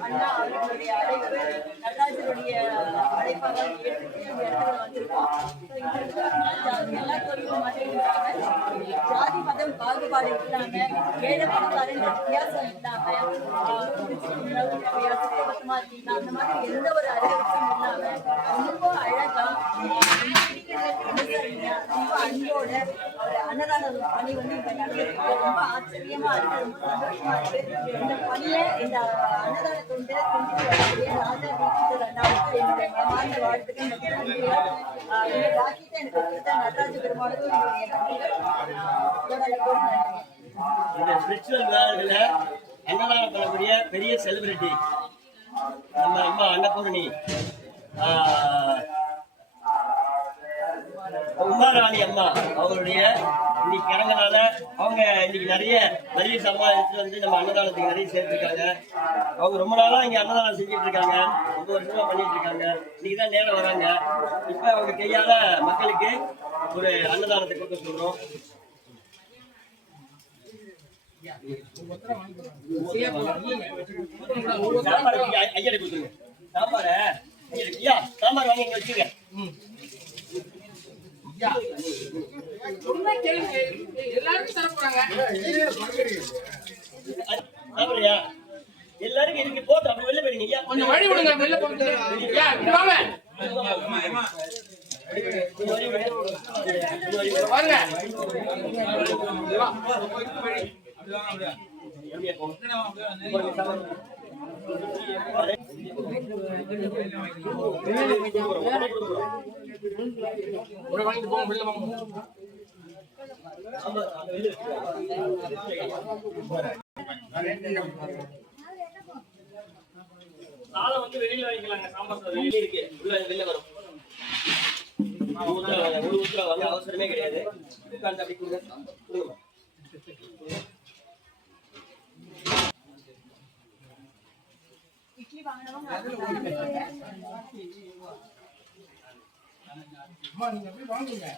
அண்ணா அவர்களுடைய அழைப்பு நடராஜருடைய அழைப்பாக ஏற்றுட்டு இந்த இடத்துல வந்திருக்கோம் எல்லா கோயிலும் மட்டும் ஜாதி மதம் பாகுபாடு இல்லாம ஏழை பணக்காரன் வித்தியாசம் இல்லாம வித்தியாசம் பக்கமா இருக்கீங்க அந்த மாதிரி எந்த ஒரு அறிவிப்பும் இல்லாம ரொம்ப அழகா அனுசரிங்க, ரொம்ப அன்போட ஒரு பணி வந்து இங்க நடந்திருக்கு ரொம்ப ஆச்சரியமா இருக்கு. ரொம்ப சந்தோஷமா இருக்கு. இந்த பணியை இந்த அன்னதான தொண்டு கொண்டு வரக்கூடிய ராஜா அண்ணாவுக்கு என்னுடைய மனமார்ந்த வாழ்த்துக்கள் மற்றும் நன்றிகள். பாக்கியத்தை எனக்கு கொடுத்த நடராஜ பெருமாளுக்கும் என்னுடைய நன்றிகள். நன்றி. இந்த ஸ்பிரிச்சுவல் விழாவில் அன்னதானம் பண்ணக்கூடிய பெரிய செலிபிரிட்டி நம்ம அம்மா அன்னபூர்ணி. உமாராணி அம்மா அவருடைய இன்னைக்கு இறங்கனால அவங்க இன்னைக்கு நிறைய நிறைய சம்பாதிச்சு வந்து நம்ம அன்னதானத்துக்கு நிறைய சேர்த்துருக்காங்க அவங்க ரொம்ப நாளாக இங்கே அன்னதானம் செஞ்சுட்டு இருக்காங்க ரொம்ப வருஷமா பண்ணிட்டு இருக்காங்க இன்னைக்கு தான் நேரம் வராங்க இப்போ அவங்க கையால் மக்களுக்கு ஒரு அன்னதானத்தை கொடுக்க சொல்கிறோம் ஐயா கொடுத்துருங்க சாம்பார ஐயா சாம்பார் வாங்கி இங்க வச்சுங்க சொன்னா கேளுங்க. எல்லாருக்கும் எல்லாருக்கும் இருக்கு போட்டு அப்படி வெளில ஐயா கொஞ்சம் வழி விடுங்க ஐயா, இப்படி வாங்க. வாங்கிட்டு போங்க வெளில வாங்க. சாதம் வந்து வெளியில வாங்கிக்கலாங்க. சாம்பார் வெளிய இருக்கு. உள்ள வெளில வரும். ஒரு ஊத்துறா வாங்க, அவசரமே கிடையாது. அப்படி கொடுங்க. கொடுங்க. இட்லி வாங்கினவங்க அம்மா நீங்க போய் வாங்குங்க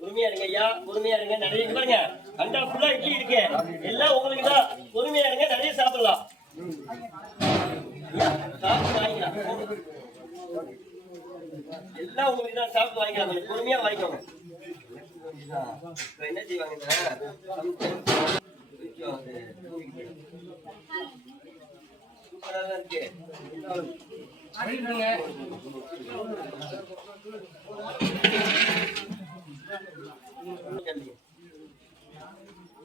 பொறுமையா இருங்க ஐயா பொறுமையா இருங்க. நிறைய பாருங்க. அண்டா ஃபுல்லா இட்லி இருக்கு. எல்லாம் உங்களுக்கு தான். பொறுமையா இருங்க. நிறைய சாப்பிடலாம். ஐயா, சாப்பிட்டு வாங்கிக்கலாம். எல்லாம் உங்களுக்கு தான். சாப்பிட்டு வாங்கிக்கலாம். கொஞ்சம் பொறுமையா வாங்கிக்கோங்க. என்ன செய்வாங்க சூப்பரா இருக்கு.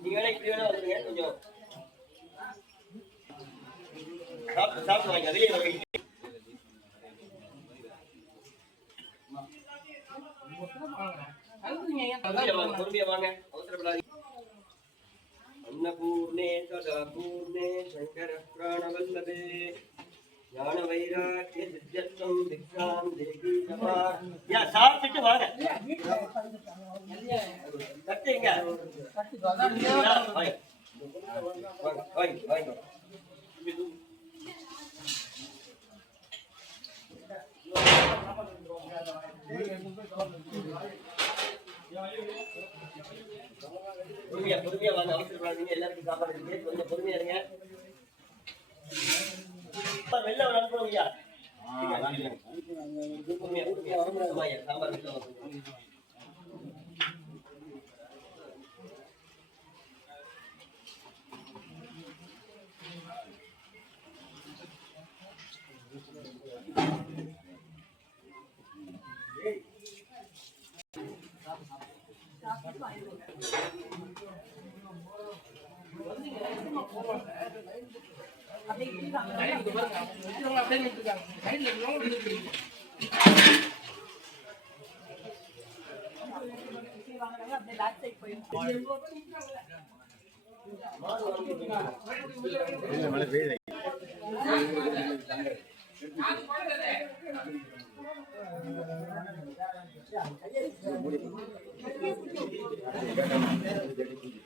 நீங்க இப்படி வேணா வந்துருங்க கொஞ்சம் சாப்பிட்டு சாப்பிட்டு வாங்க வெளியே வாங்க பொறுமையா வாங்க அவசரப்படாதீங்க அன்னபூர்ணே சதாபூர்ணே சங்கர பிராணவல்லபே ஞான வைராக்கிய சித்தியத்துவம் திக்ஷாம் தேவி சபா யா சாப்பிட்டுட்டு வாங்க. தட்டு எங்க யா, வாங்க. வாங்க, வாங்க, வாங்க. பொறுமையா பொறுமையா வாங்க அவசரப்படாதீங்க எல்லாருக்கும் சாப்பாடு இருக்கு. கொஞ்சம் பொறுமையா இருங்க. வெளில ஒரு அனுப்பணும் ஐயா. பொறுமையா பொறுமையா. சாம்பார் வெளில வரணும். அப்படியே இட்லி 何?